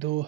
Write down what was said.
2